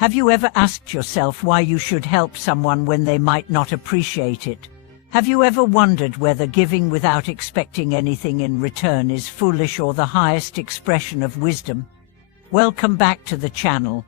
Have you ever asked yourself why you should help someone when they might not appreciate it? Have you ever wondered whether giving without expecting anything in return is foolish or the highest expression of wisdom? Welcome back to the channel.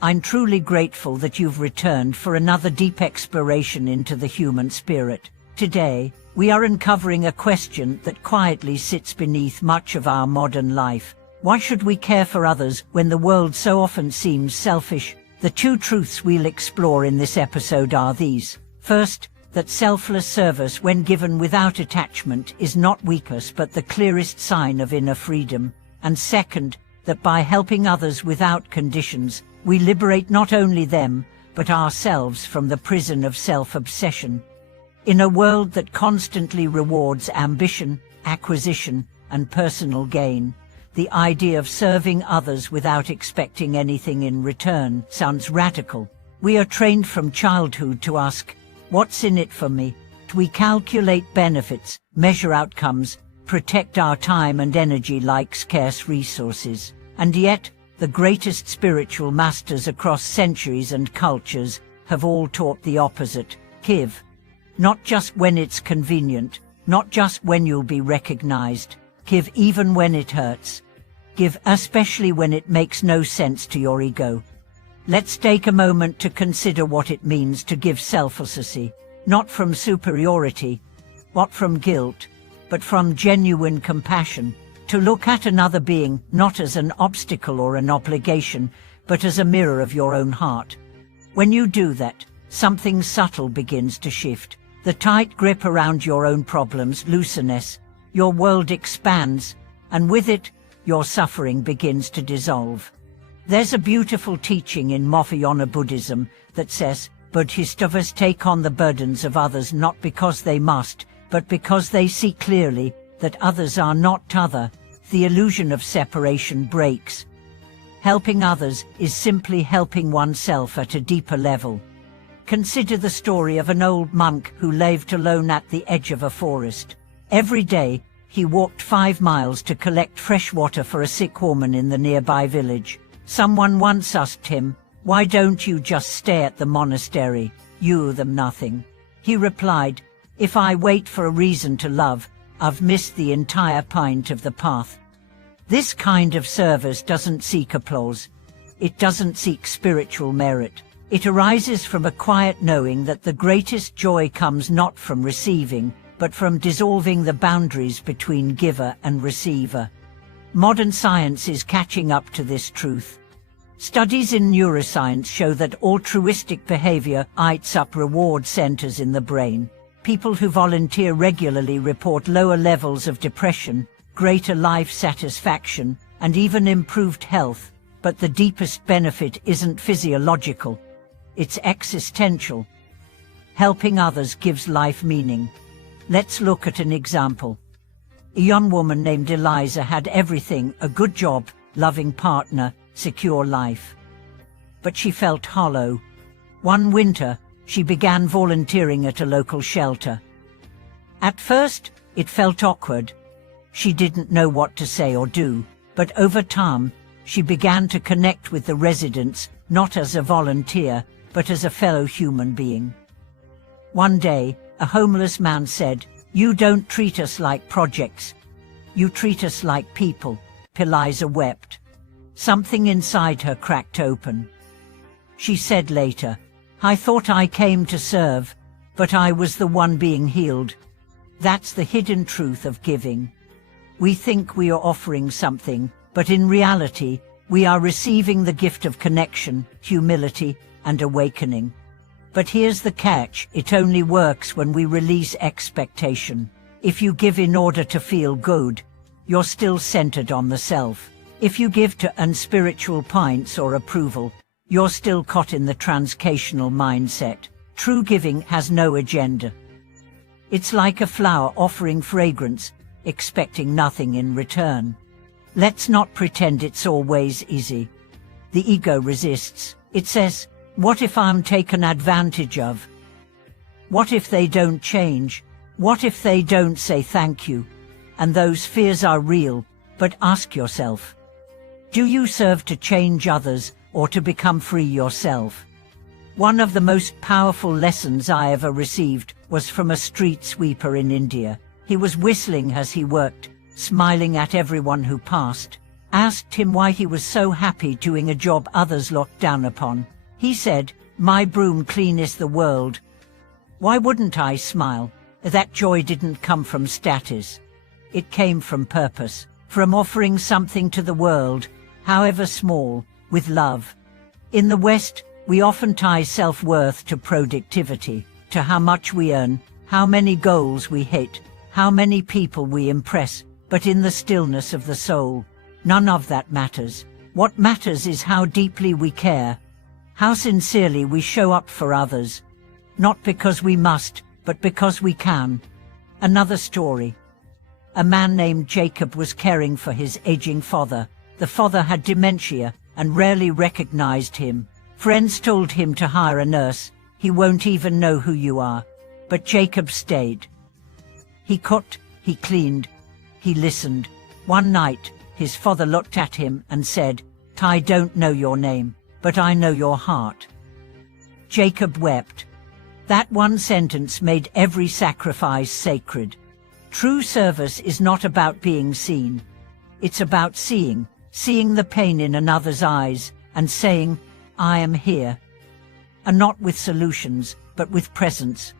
I'm truly grateful that you've returned for another deep exploration into the human spirit. Today, we are uncovering a question that quietly sits beneath much of our modern life. Why should we care for others when the world so often seems selfish? The two truths we'll explore in this episode are these. First, that selfless service when given without attachment is not weakness but the clearest sign of inner freedom. And second, that by helping others without conditions, we liberate not only them, but ourselves from the prison of self-obsession. In a world that constantly rewards ambition, acquisition, and personal gain, the idea of serving others without expecting anything in return sounds radical. We are trained from childhood to ask, "What's in it for me?" We calculate benefits, measure outcomes, protect our time and energy like scarce resources. And yet, the greatest spiritual masters across centuries and cultures have all taught the opposite. Give. Not just when it's convenient, not just when you'll be recognized. Give even when it hurts. Give especially when it makes no sense to your ego. Let's take a moment to consider what it means to give selflessly, not from superiority, not from guilt, but from genuine compassion. To look at another being not as an obstacle or an obligation, but as a mirror of your own heart. When you do that, something subtle begins to shift. The tight grip around your own problems loosens, your world expands, and with it, your suffering begins to dissolve. There's a beautiful teaching in Mahayana Buddhism that says, Bodhisattvas take on the burdens of others not because they must, but because they see clearly that others are not other. The illusion of separation breaks. Helping others is simply helping oneself at a deeper level. Consider the story of an old monk who lived alone at the edge of a forest. Every day, he walked 5 miles to collect fresh water for a sick woman in the nearby village. Someone once asked him, "Why don't you just stay at the monastery? You owe them nothing." He replied, "If I wait for a reason to love, I've missed the entire point of the path." This kind of service doesn't seek applause. It doesn't seek spiritual merit. It arises from a quiet knowing that the greatest joy comes not from receiving, but from dissolving the boundaries between giver and receiver. Modern science is catching up to this truth. Studies in neuroscience show that altruistic behavior lights up reward centers in the brain. People who volunteer regularly report lower levels of depression, greater life satisfaction, and even improved health. But the deepest benefit isn't physiological. It's existential. Helping others gives life meaning. Let's look at an example. A young woman named Eliza had everything: a good job, loving partner, secure life. But she felt hollow. One winter, she began volunteering at a local shelter. At first, it felt awkward. She didn't know what to say or do, but over time, she began to connect with the residents, not as a volunteer, but as a fellow human being. One day, a homeless man said, "You don't treat us like projects. You treat us like people." Eliza wept. Something inside her cracked open. She said later, "I thought I came to serve, but I was the one being healed." That's the hidden truth of giving. We think we are offering something, but in reality, we are receiving the gift of connection, humility, and awakening. But here's the catch: it only works when we release expectation. If you give in order to feel good, you're still centered on the self. If you give to earn spiritual points or approval, you're still caught in the transactional mindset. True giving has no agenda. It's like a flower offering fragrance, expecting nothing in return. Let's not pretend it's always easy. The ego resists. It says, "What if I'm taken advantage of? What if they don't change? What if they don't say thank you?" And those fears are real, but ask yourself, do you serve to change others or to become free yourself. One of the most powerful lessons I ever received was from a street sweeper in India. He was whistling as he worked, smiling at everyone who passed. Asked him why he was so happy doing a job others looked down upon. He said, "My broom cleaneth the world." Why wouldn't I smile? That joy didn't come from status. It came from purpose, from offering something to the world, however small, with love. In the West, we often tie self-worth to productivity, to how much we earn, how many goals we hit, how many people we impress, but in the stillness of the soul, none of that matters. What matters is how deeply we care, how sincerely we show up for others, not because we must, but because we can. Another story. A man named Jacob was caring for his aging father. The father had dementia and rarely recognized him. Friends told him to hire a nurse. He won't even know who you are. But Jacob stayed. He cooked, he cleaned, he listened. One night, his father looked at him and said, "I don't know your name, but I know your heart." Jacob wept. That one sentence made every sacrifice sacred. True service is not about being seen. It's about seeing the pain in another's eyes and saying, "I am here." And not with solutions, but with presence.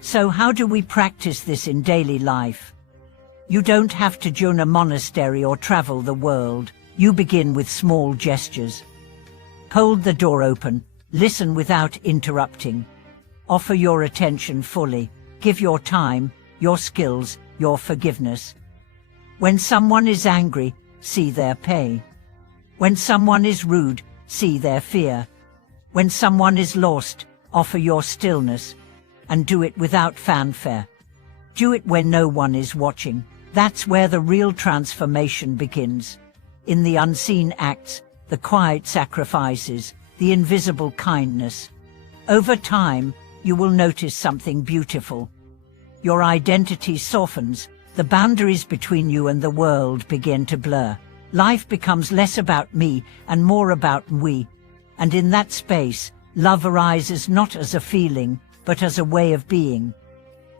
So how do we practice this in daily life? You don't have to join a monastery or travel the world. You begin with small gestures. Hold the door open, listen without interrupting. Offer your attention fully. Give your time, your skills, your forgiveness. When someone is angry, see their pain. When someone is rude, see their fear. When someone is lost, offer your stillness, and do it without fanfare. Do it when no one is watching. That's where the real transformation begins. In the unseen acts, the quiet sacrifices, the invisible kindness. Over time, you will notice something beautiful. Your identity softens, the boundaries between you and the world begin to blur. Life becomes less about me and more about we. And in that space, love arises not as a feeling, but as a way of being.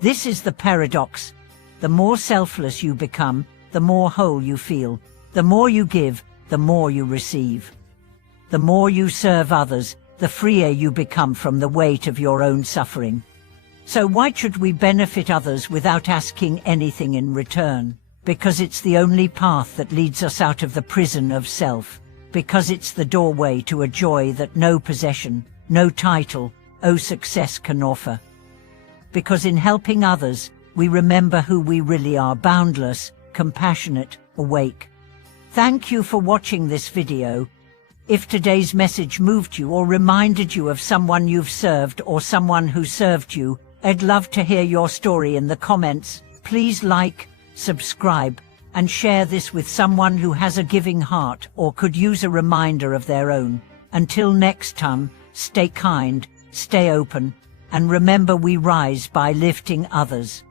This is the paradox. The more selfless you become, the more whole you feel. The more you give, the more you receive. The more you serve others, the freer you become from the weight of your own suffering. So why should we benefit others without asking anything in return? Because it's the only path that leads us out of the prison of self. Because it's the doorway to a joy that no possession, no title, no success can offer. Because in helping others, we remember who we really are: boundless, compassionate, awake. Thank you for watching this video. If today's message moved you or reminded you of someone you've served or someone who served you, I'd love to hear your story in the comments. Please like, subscribe, and share this with someone who has a giving heart or could use a reminder of their own. Until next time, stay kind, stay open, and remember, we rise by lifting others.